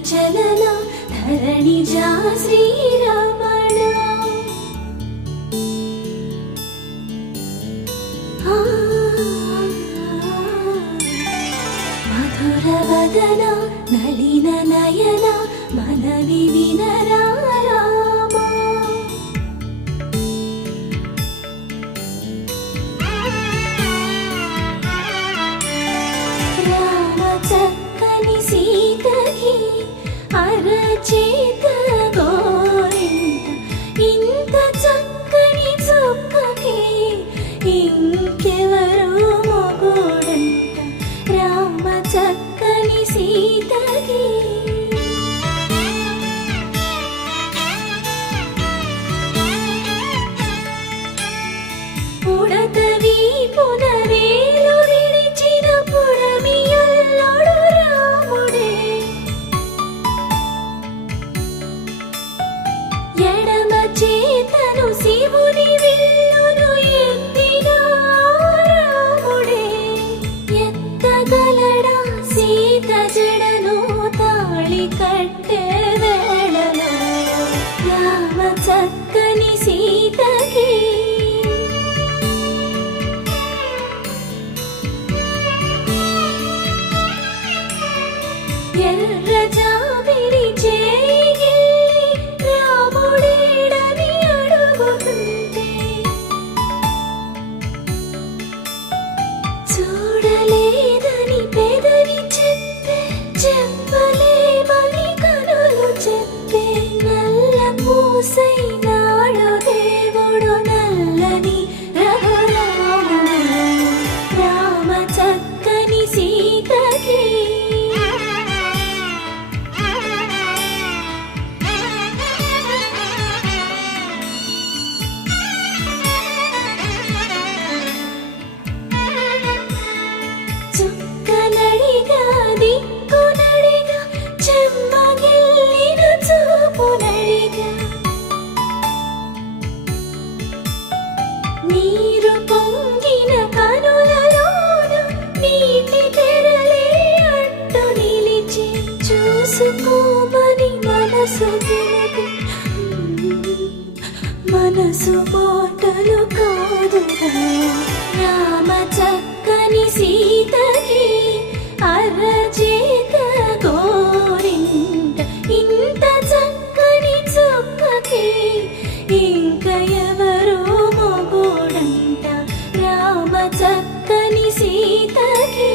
చలన ధరణిజా శ్రీరమణ మధుర వదన నళిన నయన మనవి వినరా అరచేత గోరింట ఇంత చక్కని చుక్కకి ఇంకెవరు మొగుడంట రామ చక్కని సీతకి ఉడతవి పునవేలు విడిచిన పుడమియల్లోడు రాముడే ఎడమ చేతను శివుని విల్లును ఎత్తిన రాముడే ఎత్తగలడా సీత జడను తాళి కట్టే వేళలో రామ చక్కని సీతకి ఎర్ర జాబిలి చేయి రాముడేడని అడుగుతుంటే చూడలేదని పెదవి చెప్పే చెప్పలేమని కనులు చెప్పే నల్ల పూసై నాడు దేవుడు నల్లని రఘురాముడు రామ చక్కని సీతకి చుక్కనడిగా దిక్కునడిగా చెమ్మగిల్లిన చూపునడిగా నీరు పొంగిన కనులలోన నీటి తెరలే అడ్డు నిలిచి చూసుకోమని మనసు తెలిపి మనసు మాటలు కాదుగా రామ చక్కని సీతకి అరచేత గోరింట ఇంత చక్కని చుక్కకి ఇంక ఎవరు మొగుడంట రామ చక్కని సీతకి